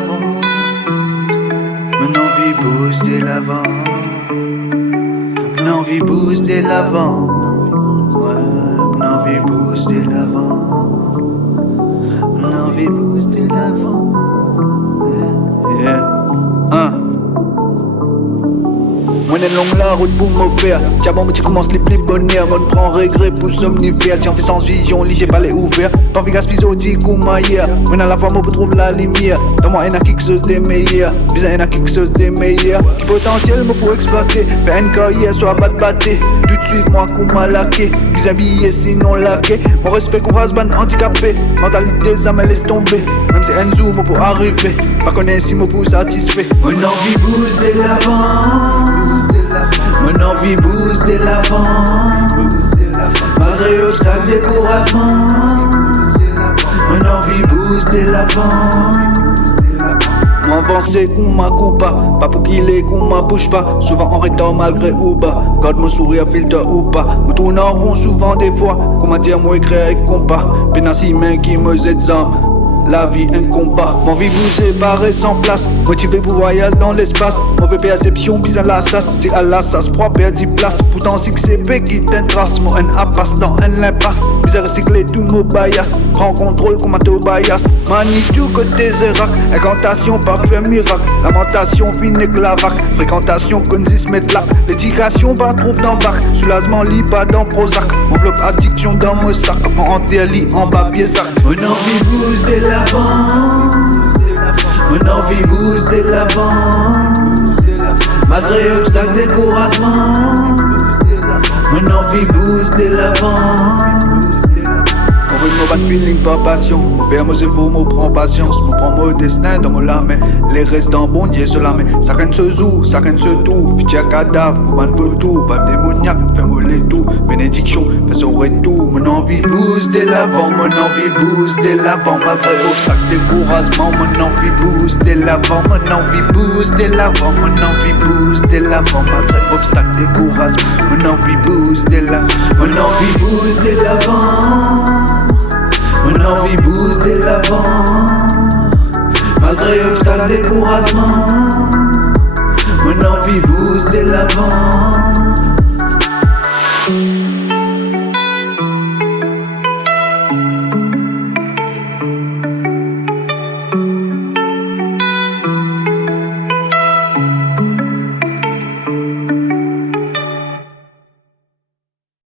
l'avant. Mon envie booste de l'avant. Mon envie booste de l'avant. Ouais, mon envie booste de l'avant. Mon envie booste de l'avant. Yeah. Moi une longue la route pour me faire. Tiens bon, tu commences les plus bonheurs. Moi prends regret pour somnifère. Tiens fais sans vision, lit j'ai pas les ouverts. Pas envie gaspiller au dit coup maillère. Moi à la fois moi pour trouver la lumière. Dans moi y'en a quelque chose de meilleur. Bizarre y'en a quelque chose de meilleur. Du potentiel moi pour exploiter. Faire une carrière soit pas de batté. Tout de suite moi coup mal laqué. Bizarre habillé sinon laqué. Mon respect qu'on rase ban handicapé. Mentalité ça me laisse tomber. Même si un zoom pour arriver. Pas connaître si moi pour satisfait. Mon envie booste de l'avant. Mon envie booste de l'avant. Malgré obstacle, découragement. Mon envie booste de l'avant. Moi avancé qu'on m'a coupa. Pas pour qu'il est qu'on m'a bouge pas. Souvent en retard malgré ou bas. Garde mon sourire filtre ou pas. Me tourne en rond souvent des fois. Qu'on m'a dit à moi écrire avec compas. Pénassi main qui me z'exame. La vie un combat, mon vie bougée paraît sans place. Motivé pour voyage dans l'espace. Mauvais perception, bizarre la sas. C'est à la sas, propre perdu place. Pourtant si que c'est P qui t'intrace. Mon un passe dans un l'impasse. Bizarre recycler tout mon bias. Prends contrôle comme un taux bias. Manie tout côté zérac. Incantation, parfait miracle. Lamentation, fin éclavac. Fréquentation, consis met là. L'éducation, pas trouve dans bac. Soulagement, lit pas dans Prozac. Enveloppe addiction dans mon sac. Mon enterli en papier sac. Mon envie booste de l'avant. Mon envie booste de l'avant. Malgré obstacle, découragement. Mon envie booste de l'avant. Mon rythme pas de feeling, pas passion. Mon faire mes efforts, mon prend patience. Mon prend mon destin dans mon lame. Les restes dans bon Dieu sur la main. Ça règne ce zou, ça règne ce tout. Fitia cadavre, pour man veut tout. Vibe démoniaque, fait moller tout. Bénédiction, fait son retour. Mon envie booste de l'avant. Mon envie booste de l'avant. Malgré obstacle, découragement. Mon envie booste de l'avant. Mon envie booste de l'avant. Mon envie booste de l'avant. Malgré obstacle, découragement. Mon envie booste de l'avant. Mon envie booste de l'avant. Mon envie booste de l'avant. Malgré obstacle, découragement. Mon envie booste de l'avant.